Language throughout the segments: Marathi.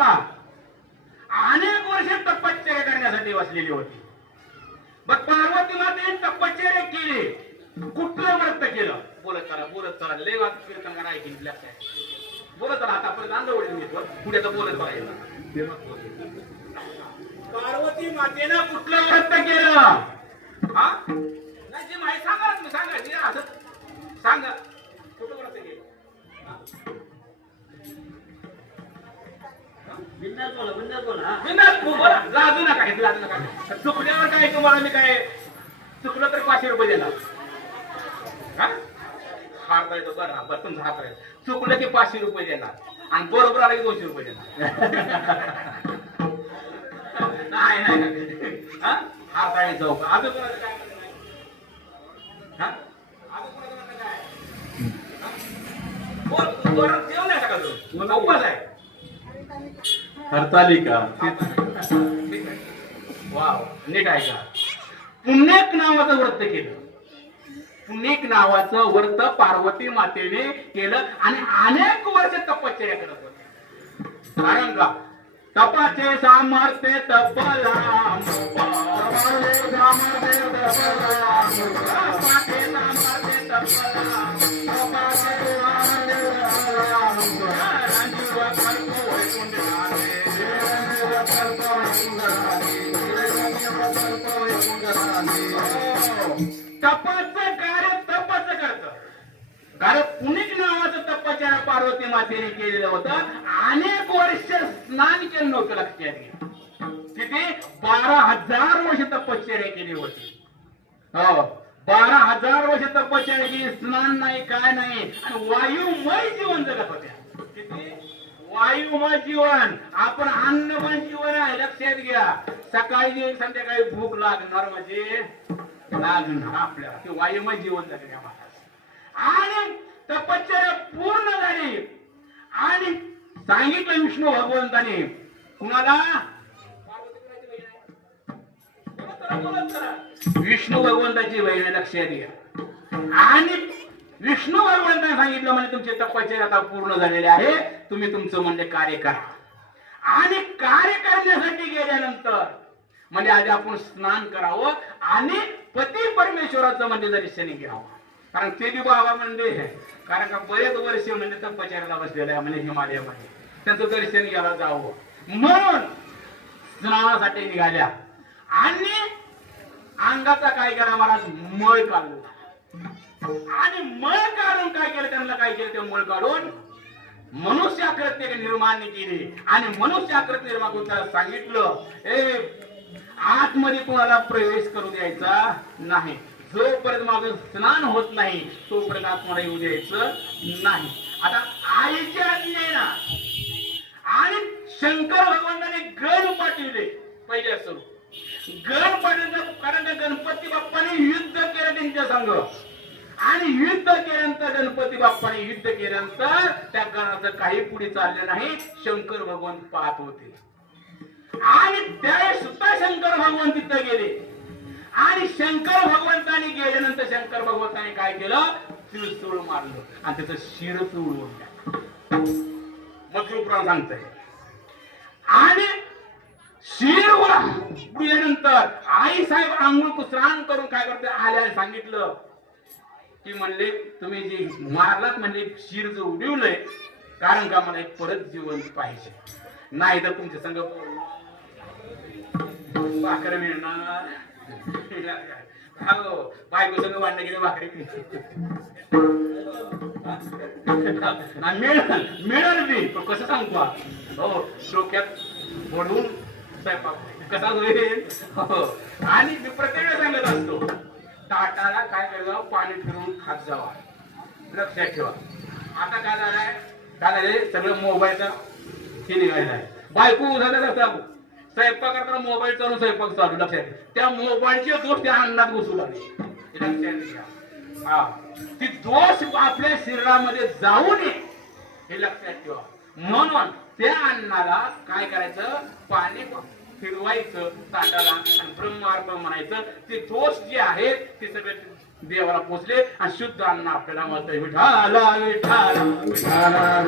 माता अनेक वर्ष तपश्चर्या करण्यासाठी बसलेली होती. मग पार्वती मातेने तपश्चर्या केली. कुठलं व्रत केलं? बोलत चला बोलत चला. लय वाट कीर्तन करा ऐकून बोलत चला आतापर्यंत अंधवडून घेतो पुढे तर बोलत बघायला. पार्वती मातेनं कुठलं व्रत केलं? हा? नाही जे माहिती सांगा तुम्ही सांगा. जे असं सांगा. कुठं व्रत केलं? बिंदास बोला बिंदास बोला लाजू नका हे लाजू नका चुकल्यावर काय तुम्हाला मी काय चुकलं तर पाचशे रुपये देणार हा? हात राहायचं बरं बरं तुमचा हात चुकलं की पाचशे रुपये देणार आणि बरोबर आलं की दोनशे रुपये देणार नाही नाही. हा? हात राहायचं हो. अजून कोणाचं काय नाही? हा? अजून कोणाचं काय? हा? बोल, बरं, जेवण नाही का तू? उपवास आहे हरतालिका. वाव नीट ऐका पुण्यक नावाचं व्रत केलं. पुण्यक नावाचं व्रत पार्वती मातेने केलं आणि अनेक वर्ष तपश्चर्या करत होते कारण का तपाचे सामर्थ्य तपला सामर्थ्य तपला तपाचं कार्य तपाचं करत कारण पुणिक नावाचं तपाचार पार्वती मातेने केलेलं होतं. अनेक वर्ष स्नान केलं नव्हतं लक्षात घ्या किती बारा हजार वर्ष तपश्चर्या केली होती. हो. बारा हजार वर्ष तपश्चर्या केली. स्नान नाही काय नाही. आणि वायुमय जीवन जगत होत्या. किती वायुमय जीवन. आपण अन्नमय जीवन आहे लक्षात घ्या. सकाळी संध्याकाळी भूक लागणार म्हणजे लागणार आपल्याला ते वायुमय जीवन जगण्या महाराज आणि तपश्चर्या पूर्ण झाली. आणि सांगितलं विष्णू भगवंताने कुणाला? विष्णू भगवंताची बहीण लक्षात घ्या आणि विष्णू भगवंताने सांगितलं म्हणजे तुमचे तपश्चर्या आता पूर्ण झालेले आहे तुम्ही तुमचं म्हणजे कार्य करा. आणि कार्य करण्यासाठी गेल्यानंतर म्हणजे आधी आपण स्नान करावं आणि पती परमेश्वराचं म्हणजे दर्शन घ्यावा कारण ते बी बाबा म्हणजे कारण का बरेच वर्ष म्हणजे तपश्चर्याला बसलेलं आहे म्हणजे हिमालयामध्ये त्यांचं दर्शन घ्यायला जावं. म्हणून स्नानासाठी निघाल्या. आणि अंगाचा काय केला महाराज? मळ काढला आणि मळ काढून काय केलं? त्यांना काय केलं? ते मळ काढून मनुष्य निर्माण केली. आणि मनुष्याकृती निर्माण करून त्याला सांगितलं ए आतमध्ये कोणाला प्रवेश करू द्यायचा नाही. जोपर्यंत माझं स्नान होत नाही तोपर्यंत आतमध्ये येऊ द्यायचं नाही. आता आईच्या आज्ञेना आणि शंकर भगवंताने गण पाठवले. पहिले असं. गण पाठवलं कारण गणपती बाप्पाने युद्ध केलं त्यांच्या संघ आणि युद्ध केल्यानंतर गणपती बाप्पाने युद्ध केल्यानंतर त्या गणाचं काही पुढे चाललं नाही. शंकर भगवंत पाहत होते. आणि त्यावेळेस सुद्धा शंकर भगवान तिथं गेले. आणि शंकर भगवंताने गेल्यानंतर शंकर भगवंताने काय केलं? तिळसूळ मारलं. आणि त्याचं शिर चुळवून मग पुराण सांगतंय. आणि शिरवर नंतर आई साहेब आंघोळ कुसरान करून काय करते? आल्या आणि सांगितलं की म्हणले तुम्ही जे मारलात म्हणले शिर जो उडवलंय कारण का मला एक परत जीवन पाहिजे? नाही तर तुमच्या संग भाकर मिळणार. हो बायको संग वाढणं गेले भाकरी. मिळणार मिळेल मिळेल मी पण कसं सांगू हो? डोक्यात म्हणून स्वयंपाक. कसा होईल? हो. आणि मी प्रत्येक वेळेस सांगत असतो ताटाला काय करावं पाणी फिरवून खात जावा. लक्षात ठेवा. आता काय झालंय? काय झालंय सगळं मोबाईलचा हे निघायला आहे. बायको झालं कसं स्वयंपाक करताना मोबाईल चालू स्वयंपाक चालू लक्षात त्या मोबाईलचे दोष त्या अन्नात घुसू लागले. लक्षात हा. ती दोष आपल्या शरीरामध्ये जाऊ नये. हे लक्षात ठेवा. म्हणून त्या अन्नाला काय करायचं? पाणी फिरवायचं ताटाला. आणि ब्रह्मार्पण म्हणायचं ते दोष जे आहेत ते सगळे देवाला पोचले आणि शुद्ध अन्न आपल्याला मत विठाला विठाला विठाला,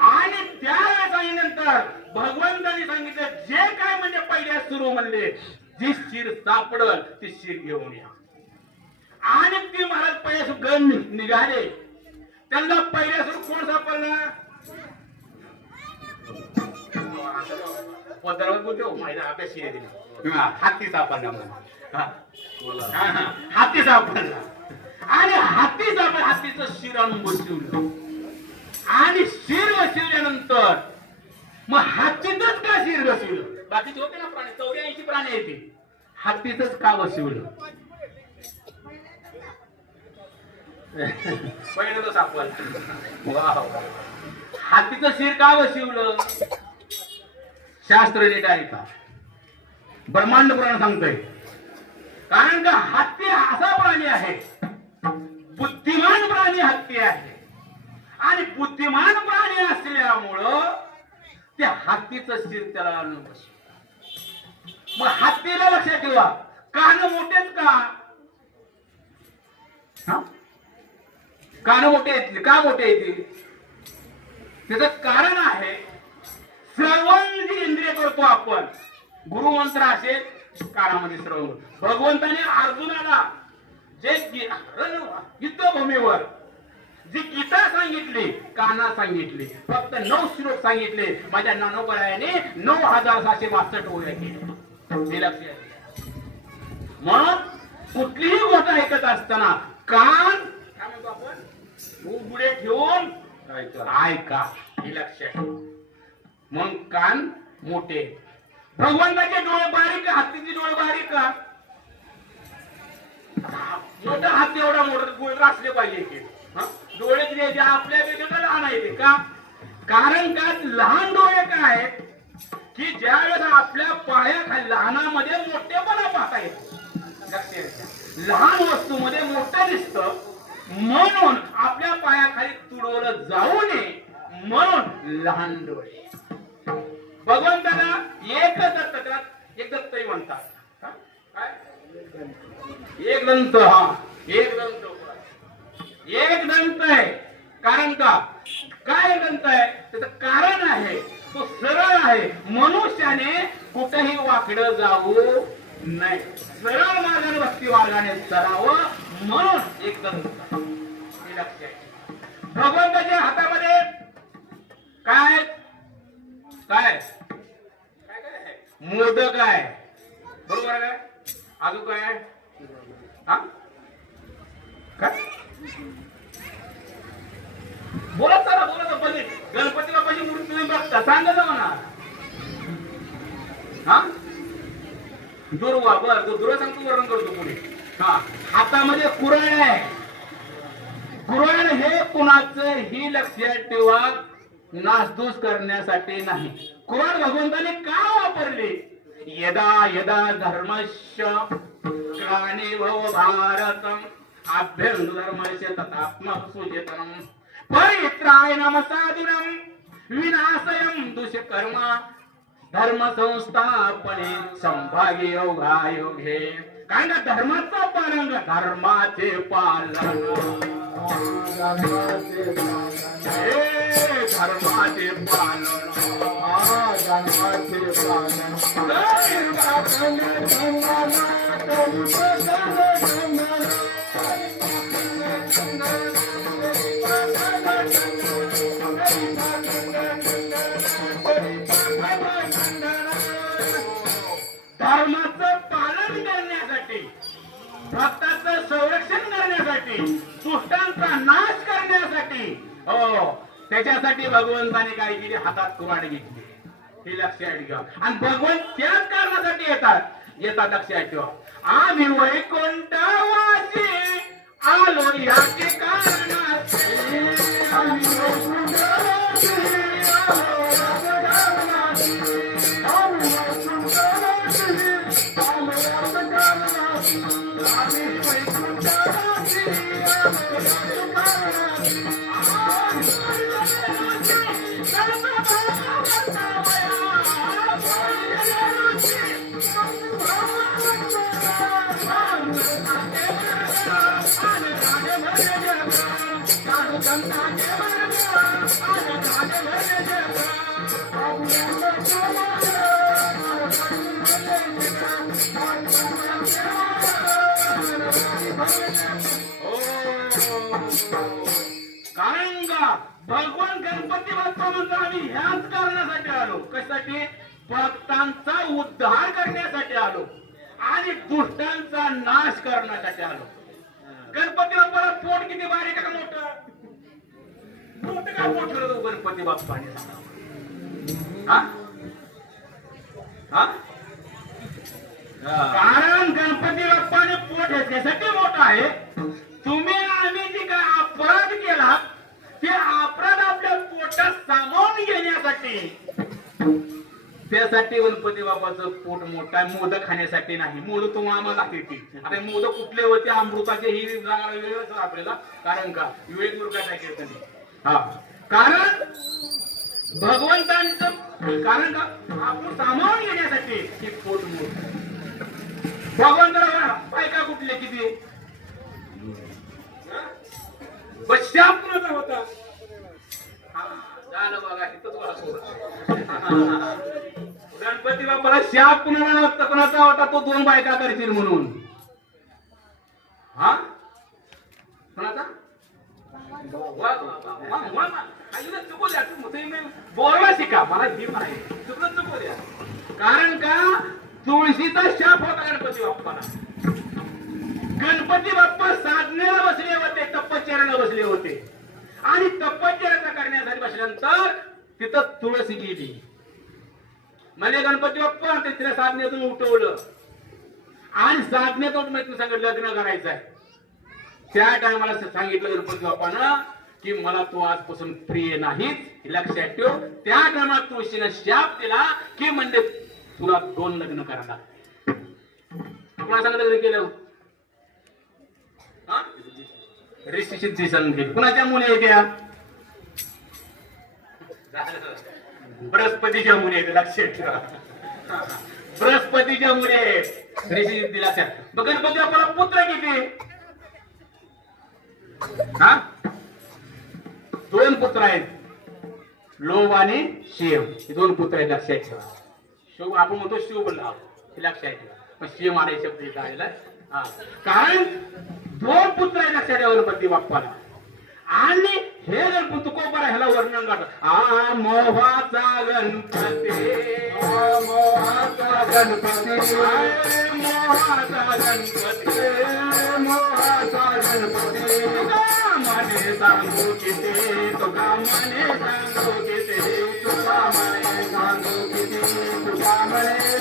आणि त्याला सांगितल्यानंतर भगवंताने सांगितलं जे काय म्हणजे पहिले सुरू म्हणले जी शिर सापडल ती शिर घेऊन या. आणि ती महाराज पहिल्यास गण निघाले. त्यांना पहिल्यासून कोण सापडला? बोलतो शिरे दिली. हत्ती सापडला हत्ती सापडला आणि हत्ती सापड हत्तीचं शिर आणून बसवलं आणि शिर बसवल्यानंतर मग हत्तीतच का शिर बसवलं? बाकीचे होते ना प्राणी चौऱ्याऐंशी प्राणी येते हत्तीतच का बसवलं? पहिलं तर सापडलं. वाव. हत्तीचं शिर का बसवलं? शास्त्र नीट आहे का? ब्रह्मांड पुराण सांगतोय. कारण का हत्ती असा प्राणी आहे? बुद्धिमान प्राणी हत्ती आहे. आणि बुद्धिमान प्राणी असल्यामुळं त्या हत्तीचं शिर त्याला आणून बस मग हत्तीला लक्षात ठेवा. कान मोठेच का? हा? कान मोठे येतील का मोठे येतील त्याच कारण आहे श्रवण जी इंद्रिय करतो आपण. गुरुमंत्र असेल कानामध्ये श्रवण भगवंताने अर्जुनाला जे युद्धभूमीवर जी गीता सांगितली काना सांगितली फक्त नऊ श्लोक सांगितले माझ्या नानोबरायाने नऊ हजार सहाशे बासष्ट ओळ्या केल्या. म्हणून कुठलीही गोष्ट ऐकत असताना कान काय म्हणतो आपण? उघडे ठेवून ऐका. हे लक्षात मग कान मोठे. भगवंताचे डोळे बारीक का हत्तीचे डोळे बारीक. का मोठा हात एवढा मोठा असले पाहिजे की डोळे किती आपल्या आपल्यापेक्षा लहान आहे का? कारण का लहान डोळे काय आहेत की ज्या वेळेस आपल्या पायाखाली लहानामध्ये मोठेपणा पाहता येतो. लहान वस्तूमध्ये मोठं दिसत म्हणून आपल्या पायाखाली तुडवलं जाऊ नये म्हणून लहान डोळे. भगवंताला एकच असतात एक दत्तही म्हणतात काय? एक दंत हा. एक दंत एक दंत आहे. कारण का? काय दंत आहे? त्याचं कारण आहे. तो सरळ आहे. मनुष्याने कुठेही वाकडं जाऊ नाही सरळ मार्गाने भक्ती मार्गाने चालावं म्हणून एक दंत हे भगवंताच्या हातामध्ये काय? काय? मोदक आहे बरोबर आहे अजून काय? हा? काय? बोलत चला बोलत पहिले. गणपतीला बाप्पाची मूर्ती तुम्ही बघता सांगा ना म्हणा. हा? दुर्वा बर दुर्वा सांगतो वर्णन करतो पुढे. हा. हातामध्ये कुराळ आहे. कुराळ हे कुणाचं ही लक्षात ठेवा नासधूस करण्यासाठी नाही. कुराण भगवंताने का वापर वापरले यदा यदा धर्मश्य ग्लानिर्भव भारतम आभ्यंतु धर्मस्य तथात्मक सुजितम परित्राय नम साधुरम विनाशयम दुष्कर्म धर्म संस्थापने संभागी योगा योगे कारण धर्माचं पालन। धर्माचे पालन। धर्माचे पालन। धर्माचं पालन करण्यासाठी भक्ताचं संरक्षण करण्यासाठी दुष्टांचा नाश करण्यासाठी हो त्याच्यासाठी भगवंताने काय केली हातात कुराड घेतली. हे लक्षात घ्या आणि भगवान त्याच कारणासाठी येतात. येतात लक्षात ठेवा आम्ही वैकुंठवासी आलो याचे कारणाचे भगवान गणपती बाप्पा म्हणतो आम्ही ह्याच कारणासाठी आलो. कशासाठी? भक्तांचा उद्धार करण्यासाठी आलो. आणि दुष्टांचा नाश करण्यासाठी आलो. गणपती बाप्पाला पोट किती बारीक का मोठं? मोठं का मोठं? गणपती बाप्पाने सांगा कारण गणपती बाप्पाने पोट ह्याच्यासाठी मोठं आहे. तुम्ही आम्ही जे काय अपराध केला ते अपराध आपल्या पोटात सामावून घेण्यासाठी. त्यासाठी गणपती बाबाचं पोट मोठं आहे. मोदक खाण्यासाठी नाही. मोदक तुम्हाला आम्हाला देते. आता मोदक कुठले होते? अमृताचे ही आपल्याला. कारण का? विवेक मुर्गा त्यांनी. हा. कारण भगवंतांचं कारण का? आपण सामावून घेण्यासाठी हे पोट मोठ भगवंताला बायका कुठले किती? हा? कुणाचा होता. झालं बघा इथंच गणपती बाप्पाला शाप कुणाला नव्हता कुणाचा होता? तो दोन बायका करतील म्हणून. हा? कुणाचा? वा, वा, तुम्ही बोलवा शिका मला ही माहिती कारण का? तुळशीचा शाप होता गणपती बाप्पाला. गणपती बाप्पा साधनेला बसले होते तपश्चर्याला बसले होते. आणि तपश्चर्याचा करण्यासाठी बसल्यानंतर तिथं तुळस गेली. म्हणजे गणपती बाप्पा ते तिला साधनेतून उठवलं. आणि साधनेतून मी तुला सांगितलं लग्न करायचं आहे त्या टायमाला सांगितलं गणपती बाप्पानं की मला तू आजपासून प्रिय नाहीच लक्षात ठेव. त्या क्रमात तुळशीनं शाप दिला की म्हणजे तुला दोन लग्न करायला. कुणा सांगितलं लग्न केलं? ऋषी सिद्धी संधी. कुणाच्या मुली घ्या बृहस्पतीच्या मुली आहेत लक्षात ठेवा. बृहस्पतीच्या मुली आहेत. ऋषी सिद्धी लक्षात गणपती आपला पुत्र किती? हा? पुत्र आहेत. लोभ आणि शिव हे दोन पुत्र आहेत लक्षात ठेवा. शिव आपण म्हणतो शिव बोलला हे लक्षात ठेवा. पण शिव माने शब्द इथं आलेला हा. कारण दोन पुत्र आहेत लक्षात ठेवा गणपती बाप्पाला. आणि हे गणपती तुकोबर ह्याला वर्णन करत आ मोहाचा गणपती. मोहाचा गणपती. मोहाचा गणपती. गणपती सांगू किती? सांगू किती सांगू किती सांगू किती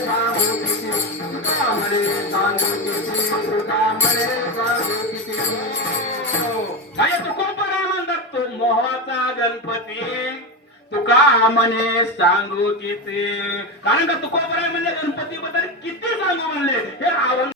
सांगू किती सांगू किती काय म्हणतात मोहाचा गणपती तुका म्हणे सांगू किती कारण का तुकोबराय म्हणजे गणपती बद्दल किती सांगू म्हणले? हे आव्हान